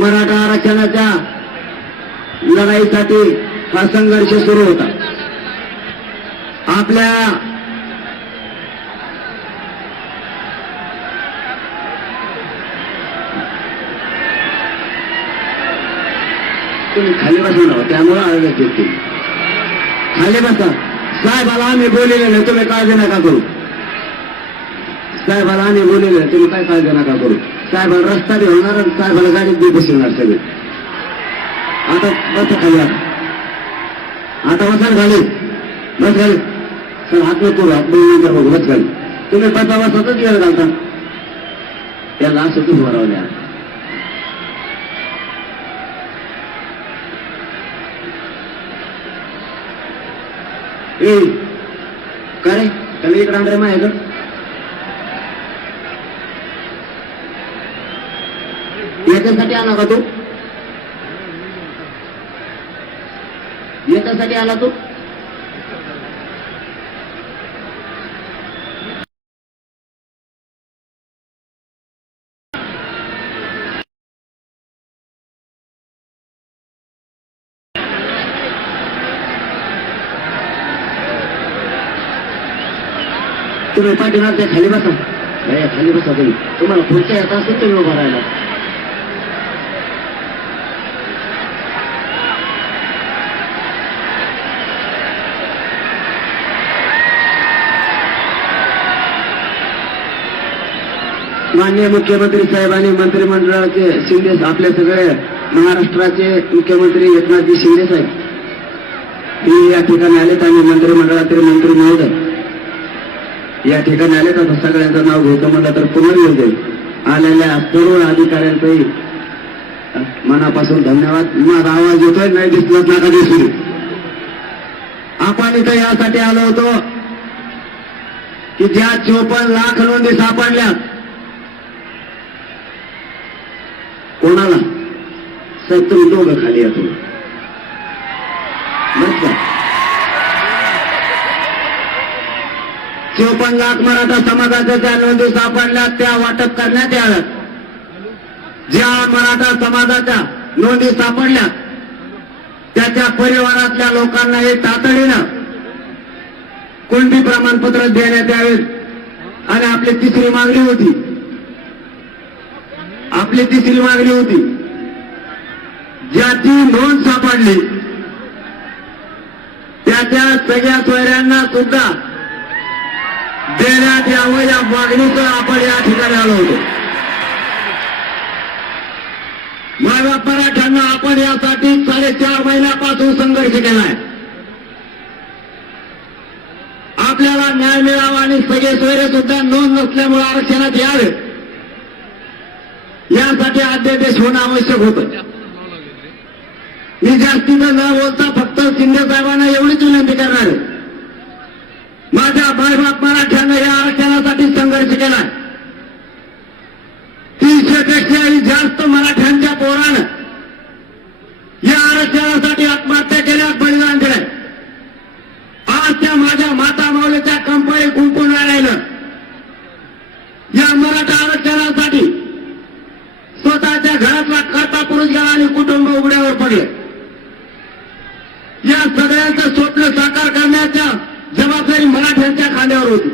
मराठा आरक्षणाच्या लढाईसाठी हा संघर्ष सुरू होता. आपल्या तुम्ही खाली बसा ना त्यामुळे आयोजक येतील खाली बसा. साहेबाला आम्ही बोललेले नाही तुम्ही काळजी नका करू. साहेबाला आम्ही बोललेले नाही, तुम्ही काय काळजी नका करू. साहेबाला रस्ता बी होणार आणि साहेबाला गाडीत बी बसवणार सगळे. आता बस खाली आता. आता बसा ना बस घाले सर हात नको हात दोन बघू बस घाले तुम्ही बसा बसतच गेला घालता. त्याला असं तू भरवल्या ए का रे? त्याला इकडे आणलं माझ्याकडं याच्यासाठी आला का तू? याच्यासाठी आला तू? तुम्ही पाठीमाग त्या खाली बसा. नाही खाली बसा तुम्ही. तुम्हाला पुढच्या येत असेल तुम्ही उभा राहिला माननीय मुख्यमंत्री साहेबांनी मंत्रिमंडळाचे शिंदे आपले सगळे महाराष्ट्राचे मुख्यमंत्री एकनाथजी शिंदे साहेब. हे या ठिकाणी आलेत आणि मंत्रिमंडळातील मंत्री महोदय. या ठिकाणी आलेत आता सगळ्यांचं नाव घ्यायचं म्हणलं तर पुनर्योग येऊ आलेल्या सर्व अधिकाऱ्यांचंही मनापासून धन्यवाद. माझा आवाज येतोय? नाही दिसलाच नका दिसू आपण इथं यासाठी आलो होतो की ज्या चोपन्न लाख नोंदी सापडल्या कोणाला? सर तुम्ही दोघं खाली या तुम्ही का चोपन्न लाख मराठा समाजाच्या ज्या नोंदी सापडल्या त्या वाटप करण्यात याव्यात. ज्या मराठा समाजाच्या नोंदी सापडल्या त्याच्या परिवारातल्या लोकांना हे तातडीनं कुणबी प्रमाणपत्र देण्यात यावेत? आणि आपली तिसरी मागणी होती आपली तिसरी मागणी होती. ज्याची नोंद सापडली त्याच्या सगळ्या सोयऱ्यांना सुद्धा देण्यात यावं या मागणीचं आपण या ठिकाणी आलो होतो. माझ्या मराठ्यांना आपण यासाठी साडेचार महिन्यापासून संघर्ष केलाय. आपल्याला न्याय मिळावा आणि सगळे सोयरे सुद्धा नोंद नसल्यामुळे आरक्षणात यावे यासाठी अध्यादेश होणं आवश्यक होतं. मी जास्तीनं न बोलता फक्त शिंदे साहेबांना एवढीच विनंती करणार आहे. माझ्या बायबाप मराठ्यानं या आरक्षणासाठी संघर्ष केला तीनशे पेक्षाही जास्त मराठ्यांच्या पोरानं या आरक्षणासाठी आत्महत्या केल्या बलिदान केलं आज त्या माझ्या माता माऊलीच्या कंपनी कुंकून राहिलं या मराठा आरक्षणासाठी पडलं या सगळ्यांचं स्वप्न साकार करण्याच्या जबाबदारी मराठ्यांच्या खांद्यावर होती.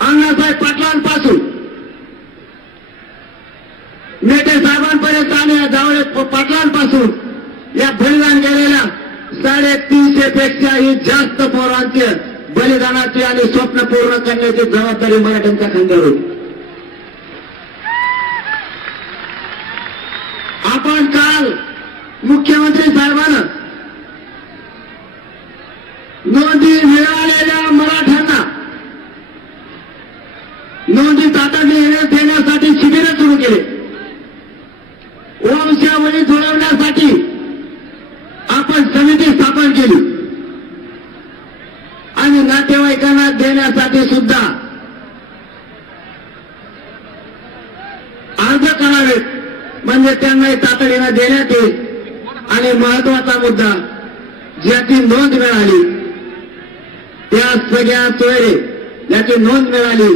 अण्णासाहेब पाटलांपासून. नेते साहेबांपर्यंत आणि या जावळे पाटलांपासून. या बलिदान गेलेल्या साडेतीनशे पेक्षाही जास्त पोरांचे बलिदानाची आणि स्वप्न पूर्ण करण्याची जबाबदारी मराठ्यांच्या खांद्यावर होती. आपण काल मुख्यमंत्री साहेबानं. नोंदी मिळालेल्या मराठ्यांना. नोंदी तातडीने देण्यासाठी शिबिर सुरू केले. वंशावळी जुळवण्यासाठी आपण समिती स्थापन केली. आणि नातेवाईकांना देण्यासाठी सुद्धा अर्ज करावेत. म्हणजे त्यांनाही तातडीनं देण्यात येईल. आणि महत्त्वाचा मुद्दा ज्याची नोंद मिळाली त्या सगळ्या सोयरे ज्याची नोंद मिळाली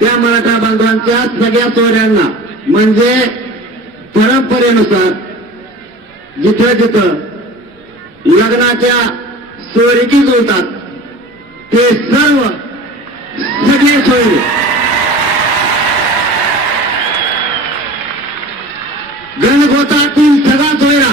त्या मराठा बांधवांच्या सगळ्या सोयऱ्यांना. म्हणजे परंपरेनुसार जिथं जिथं लग्नाच्या सोयरीकी जुळतात ते सर्व सगळे सोयरे. गणगोतातील सगळा सोयरा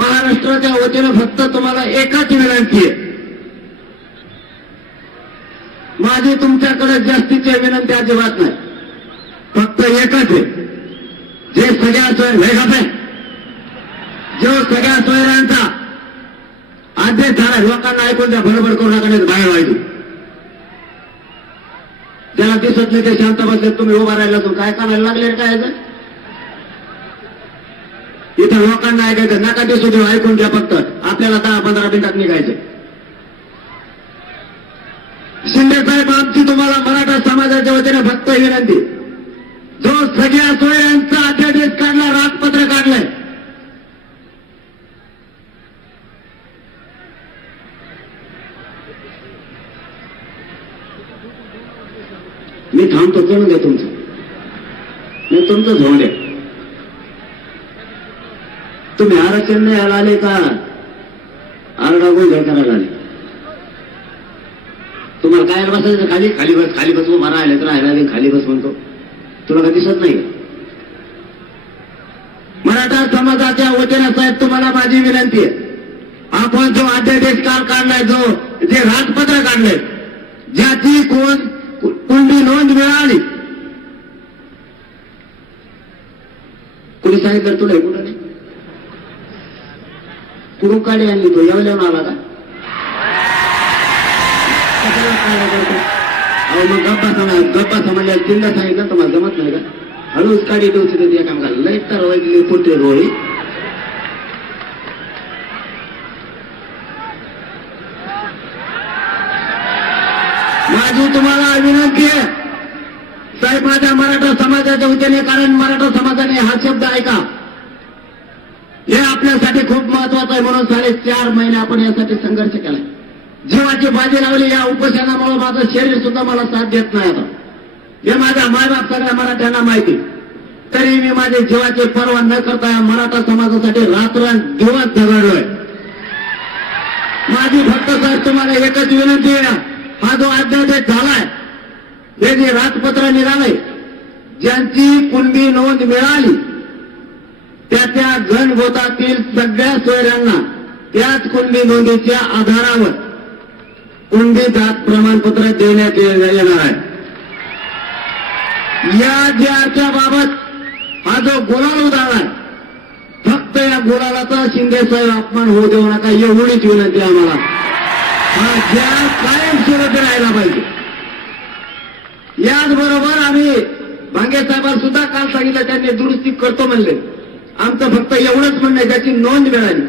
महाराष्ट्राच्या वतीनं फक्त तुम्हाला एकाच विनंती आहे. माझी तुमच्याकडे जास्तीची विनंती अजिबात नाही. फक्त एकच आहे. जे सगळ्या सोय वेगात आहे. जो सगळ्या सोयऱ्यांचा आदेश झाला लोकांना ऐकून द्या बरोबर कोणाकडे बाहेर व्हायचं ज्याला दिसत नाही ते शांत बसले तुम्ही उभा राहिला तो काय करायला लागले काय याचं? इथं लोकांना ऐकायचं नका ते सुद्धा ऐकून घ्या फक्त. आपल्याला दहा पंधरा मिनिटात निघायचं. शिंदे साहेब आमची तुम्हाला मराठा समाजाच्या वतीने फक्त विनंती. जो सगळ्या सोयांचा अध्यादेश काढला राजपत्र काढलंय. मी थांबतो करून द्या तुमचं. मी तुमचं होऊन द्या तुम्ही आरक्षण नाही आला आले का? आरडा गोंधळ करायला आले. तुम्हाला काय बसायचं? खाली? खाली बस खाली बसवू मला आले तर आयला खाली बस म्हणतो. तुला का दिसत नाही? मराठा समाजाच्या वतीनं साहेब तुम्हाला माझी विनंती आहे. आपण जो अध्यादेश काल काढलाय जो जे राजपत्र काढलंय ज्याची कोण कुंडी नोंद मिळाली? कुणी सांगितलं तुला कुठं? नाही यांनी काढी आणली आला का अहो मग गप्पा समजा गप्पा समजल्या तीनदा सांगितलं तुम्हाला जमत नाही का? हळूच काढी देऊची तर काम काम लई तर वाजली पोटे रोळी माझी तुम्हाला विनंती आहे. साहेब माझ्या मराठा समाजाच्या वतीने कारण मराठा समाजाने हा शब्द ऐका. हे आपल्यासाठी खूप महत्वाचं आहे. म्हणून साडेचार महिने आपण यासाठी संघर्ष केला जीवाची बाजी लावली या उपोषणामुळे माझं शरीर सुद्धा मला साथ देत नाही आता. हे माझ्या मायबाप सगळ्या मराठ्यांना माहिती तरी मी माझे जीवाची पर्वा न करता या मराठा समाजासाठी रात्र दिवस झगडलोय माझी फक्त सर तुम्हाला एकच विनंती आहे हा जो अध्यादेश झालाय हे जे राजपत्र निघालंय ज्यांची कुणबी नोंद मिळाली त्या त्या घनगोतातील सगळ्या सोयऱ्यांना त्याच कुंडी नोंदीच्या आधारावर कुंडी जात प्रमाणपत्र देण्यात ये- येणार आहे. या ज्याच्या बाबत हा जो गुलाल उदाहरण फक्त या गुलालाचा शिंदे साहेब अपमान होऊ देऊ नका एवढीच विनंती आम्हाला. हा ज्या कायम सुरत राहायला पाहिजे. याचबरोबर आम्ही भांगे साहेबांना सुद्धा काल सांगितलं त्यांनी दुरुस्ती करतो म्हणले. आमचं फक्त एवढंच म्हणणं ज्याची नोंद मिळाली.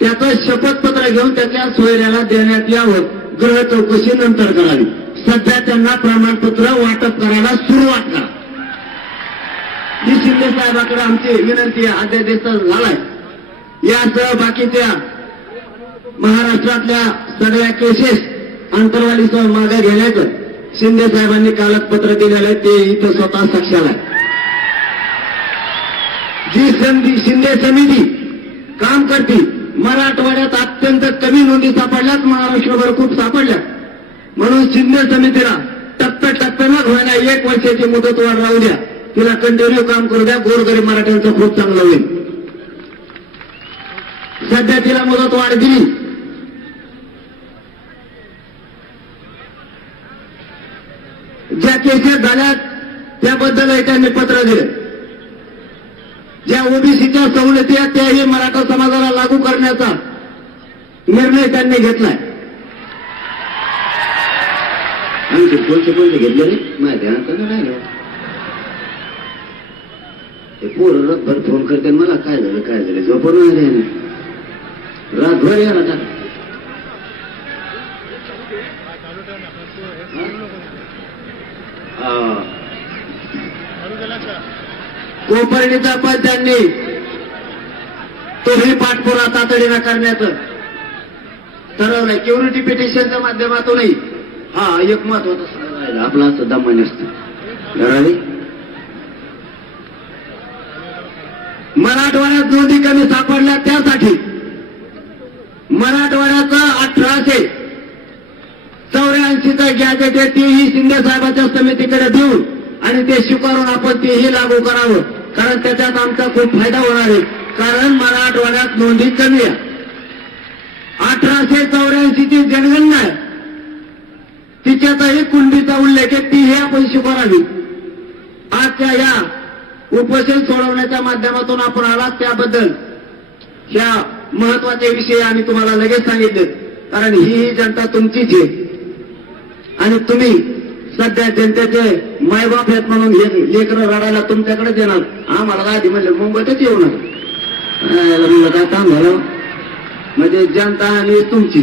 त्याचं शपथपत्र घेऊन त्याच्या सोयऱ्याला देण्यात यावं. गृह चौकशी नंतर करावी. सध्या त्यांना प्रमाणपत्र वाटप करायला सुरुवात करा. ही शिंदे साहेबाकडे आमची विनंती अध्यादेश झालाय. यासह बाकीच्या महाराष्ट्रातल्या सगळ्या केसेस अंतरवालीसह मागे घेण्याचं शिंदे साहेबांनी कागदपत्र दिलेलं आहे ते इथं स्वतः सक्षाला आहे. जी संधी शिंदे समिती काम करते. मराठवाड्यात अत्यंत कमी नोंदी सापडल्यात. महाराष्ट्रभर खूप सापडल्या म्हणून शिंदे समितीला टप्प्याटप्प्यानं व्हायला एक वर्षाची मुदतवाढ राहू द्या. तिला कंटिन्यू काम करू द्या. गोरगरीब मराठ्यांचं खूप चांगलं होईल. सध्या तिला मुदत वाढ दिली ज्या केसेस झाल्यात त्याबद्दल त्यांनी पत्र दिलं. ज्या ओबीसीच्या सवलती आहेत त्याही मराठा समाजाला लागू करण्याचा निर्णय त्यांनी घेतलाय आमचे कोणते कोणते घेतले रे नाही रे. ते पोर रातभर फोन करते मला काय झालं काय झालं झोपण नाही. रातभर या ना कोपर्णीचा पण त्यांनी तोही पाठपुरा तातडीनं करण्याचं ठरवलंय. क्युरिटी पिटिशनच्या माध्यमातूनही हा एक महत्त्वाचा सगळं राहिला आपला असं मन असतो. मराठवाड्यात नोंदी कमी सापडल्या त्यासाठी मराठवाड्याचा अठराशे चौऱ्याऐंशीचा गॅजेट आहे तेही शिंदे साहेबांच्या समितीकडे देऊन आणि ते स्वीकारून आपण तेही लागू करावं. कारण त्याच्यात आमचा खूप फायदा होणार आहे. कारण मराठवाड्यात नोंदी कमी आहे. अठराशे चौऱ्याऐंशीची जनगणना आहे. तिच्यातही कुंडीचा उल्लेख आहे. तीही आपण स्वीकारावी. आजच्या या उपोषण सोडवण्याच्या माध्यमातून आपण आलात त्याबद्दल. ह्या महत्त्वाचे विषय आम्ही तुम्हाला लगेच सांगितले. कारण ही ही जनता तुमचीच आहे. आणि तुम्ही सध्या जनतेचे मायबाप आहेत म्हणून हे लेकरं रडायला तुमच्याकडेच येणार. आम्हाला गाडी आधी म्हणजे मुंबईतच येऊ नका म्हणलं काय काम झालं म्हणजे जनता आणि तुमची.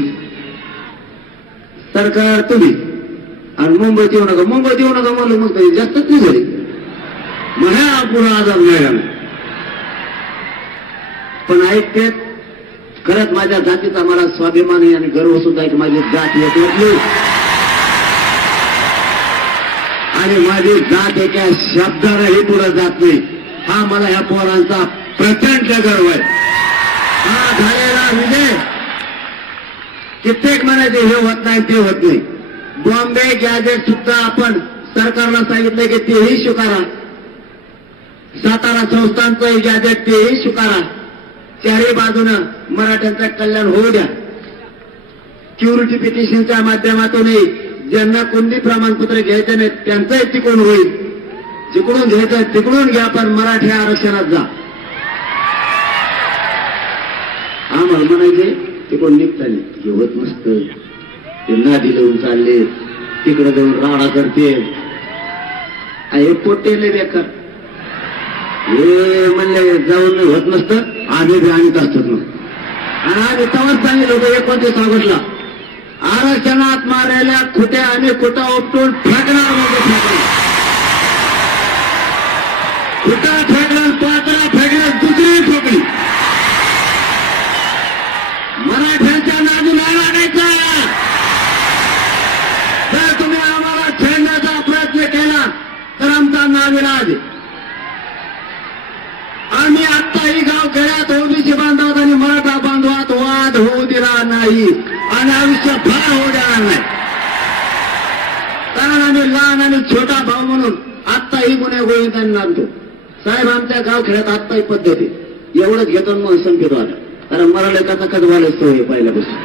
सरकार तुम्ही. आणि मुंबईत येऊ नका. मुंबईत येऊ नका म्हणलं मग तरी जास्तच नाही झाली. मग ह्या पुन्हा आजार मिळाला पण ऐकते खरंच माझ्या जातीचा मला स्वाभिमान आहे आणि गर्व सुद्धा की माझी जात येत. नाही आणि माझी जात एका शब्दालाही पुढे जात नाही. हा मला ह्या पोरांचा प्रचंड गर्व आहे. हा झालेला विजय. कित्येक म्हणायचे हे होत नाही ते होत नाही. बॉम्बे गॅजेट सुद्धा आपण सरकारला सांगितलं की तेही स्वीकारा. सातारा संस्थांचं गॅजेट तेही स्वीकारा. चारही बाजूनं मराठ्यांचं कल्याण होऊ द्या. क्युरिटी पिटिशनच्या माध्यमातूनही ज्यांना कोणती प्रमाणपत्र घ्यायचं नाहीत त्यांचंही तिकडून होईल. जिकडून घ्यायचं तिकडून घ्या पण मराठी आरक्षणात जा. आम्हाला म्हणायचे तिकडून निघताना हे होत नसतं ते नादी लावून चालले तिकडे जाऊन राडा करते. हे पोटेले बेकार. हे म्हणले जाऊन होत नसतं आम्ही बी आणत असतो मग आणि आम्ही तवाच सांगितलं होतं एकोणतीस ऑगस्टला. आरक्षणात मारलेल्या खोट्या आणि खोटा उपटून फेकणार म्हणजे फेकणार. खोटा फेकणार पात्रा फेकणार दुसरी ठोकली मराठ्यांच्या नादी नाही लागायचा जर तुम्ही आम्हाला छेडण्याचा प्रयत्न केला तर आमचा नाविलाज आहे. आम्ही आत्ताही गाव खेड्यात ओबीसी बांधवात आणि मराठा बांधवात वाद होऊ दिला नाही आणि आयुष्य फार होऊ देणार नाही कारण आम्ही लहान आणि छोटा भाऊ म्हणून आत्ताही गुन्हे गोविंदांना आणतो साहेब आमच्या गाव खेळात आत्ताही पद्धती. एवढंच घेतो आणि मग संकेत आला कारण मला लेखाचा कधवाला सोय पहिल्यापासून.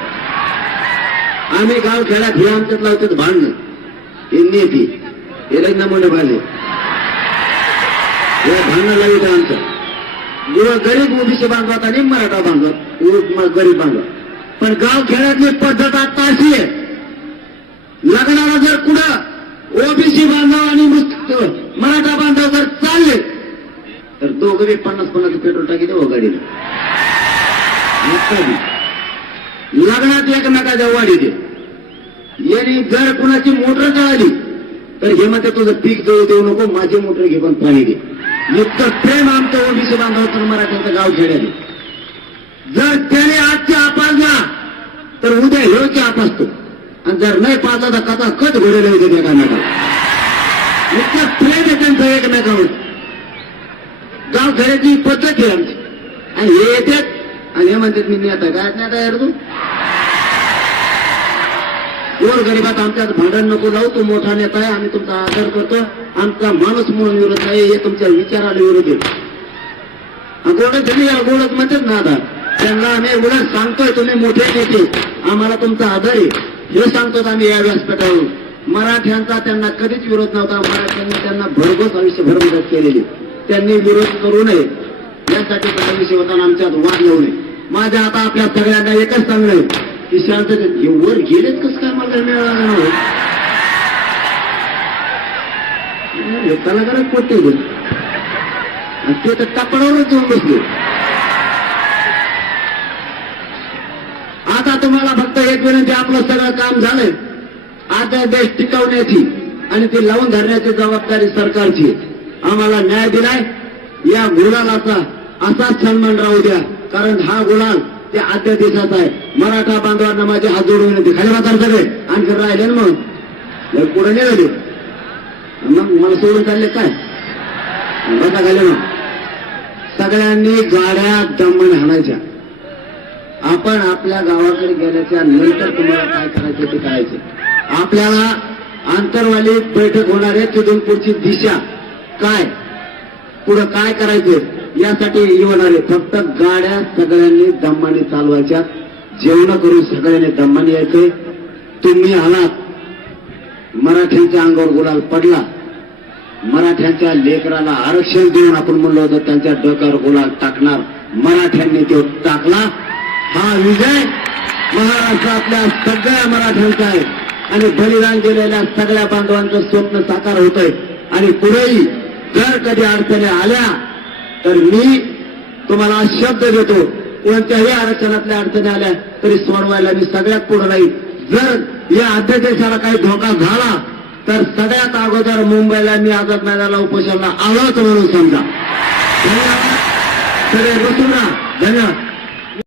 आम्ही गाव खेळात हे आमच्यात लावतात भांडणं. हे नेती हे लग्न नमुने भाले हे भांडणं लावित आमचं गरीब ओबीसी बांधवात आणि मराठा बांधवात. गरीब बांधवात. पण गाव खेड्यातली पद्धत आता अशी आहे. लग्नाला जर कुठं ओबीसी बांधव आणि मराठा बांधव जर चालले तर दोघं बी पन्नास पन्नास पेट्रोल टाकी देऊ गाडीला लग्नात एकमेकाच्या वाढी दे यांनी जर कुणाची मोटर जळाली तर हे म्हणते तुझं पीक जळू देऊ नको माझी मोटर घे पण पाणी दे. इतकं प्रेम आमचं ओबीसी बांधव तर मराठ्यांचं गाव खेड्याने जर त्याने आजच्या आपण तर उद्या ह्योचे आप असतो. आणि जर नाही पाजला तर कथा कच घोडेला होते एकामेका इतकं प्रेम आहे त्यांचं एकमेकावर. गाव खेड्याची पद्धत आहे आमची. आणि हे येतात आणि हे म्हणतात मी नेता काय नेता यार तू? गोर गरिबात आमच्यात भांडण नको लावू तो मोठा नेता आहे आम्ही तुमचा आदर करतो. आमचा माणूस म्हणून विरोध नाही हे तुमच्या विचाराला विरोध आहे. गोडच झाली गोडच म्हणतात ना आता. त्यांना आम्ही उलट सांगतोय तुम्ही मोठे नेते आम्हाला तुमचा आदर आहे. हे सांगतो आम्ही या व्यासपीठावरून. मराठ्यांचा त्यांना कधीच विरोध नव्हता. मराठ्यांनी त्यांना भरघोस आयुष्यभर मदत केलेली. त्यांनी विरोध करू नये. यासाठी फडणवीस होताना आमच्यात वाद येऊ नये. माझ्या आता आपल्या सगळ्यांना एकच सांगणं की शांततेत हे वर गेलेच कसं काय मला मिळाला नाही? कलाकारच पोटे आणि ते तर कापडावरच जाऊन बसले आता तुम्हाला फक्त आपलं सगळं काम झालंय आता देश टिकवण्याची आणि ती लावून धरण्याची जबाबदारी सरकारची आम्हाला न्याय दिलाय या गुलालाचा असाच सन्मान राहू द्या. कारण हा गुलाल ते आद्या देशाचा आहे. मराठा बांधवांना माझे हात जोडून येते खाली मात्र सगळे? आणखी राहिले ना मग? पुढे निघाले मग मला सोडून चालले काय? बघा झाले मग. सगळ्यांनी गाड्या दमून हाणायच्या. आपण आपल्या गावाकडे गेल्याच्यानंतर तुम्हाला काय करायचं ते करायचे. आपल्याला आंतरवाली बैठक होणार आहे तिथून पुढची दिशा. काय? पुढं काय करायचं? यासाठी येणार आहे. फक्त गाड्या सगळ्यांनी दम्माने चालवायच्या. जेवण करून सगळ्यांनी दम्माने यायचे तुम्ही आलात. मराठ्यांच्या अंगावर गुलाल पडला. मराठ्यांच्या लेकराला आरक्षण देऊन आपण म्हणलो होतं त्यांच्या डोक्यावर गुलाल टाकणार. मराठ्यांनी तो टाकला. हा विजय महाराष्ट्रातल्या सगळ्या मराठ्यांचा आहे. आणि बलिदान दिलेल्या सगळ्या बांधवांचं स्वप्न साकार होतंय. आणि पुढेही जर कधी अडचणी आल्या तर मी तुम्हाला शब्द देतो कोणत्याही आरक्षणातल्या अडचणी आल्या तरी सोडवायला मी सगळ्यात पुढे राहील. जर या अध्यादेशाला काही धोका झाला तर सगळ्यात अगोदर मुंबईला मी आझाद मैदानाला उपोषणाला आलोच म्हणून समजा. धन्यवाद. सगळे बसून राहा धन्यवाद.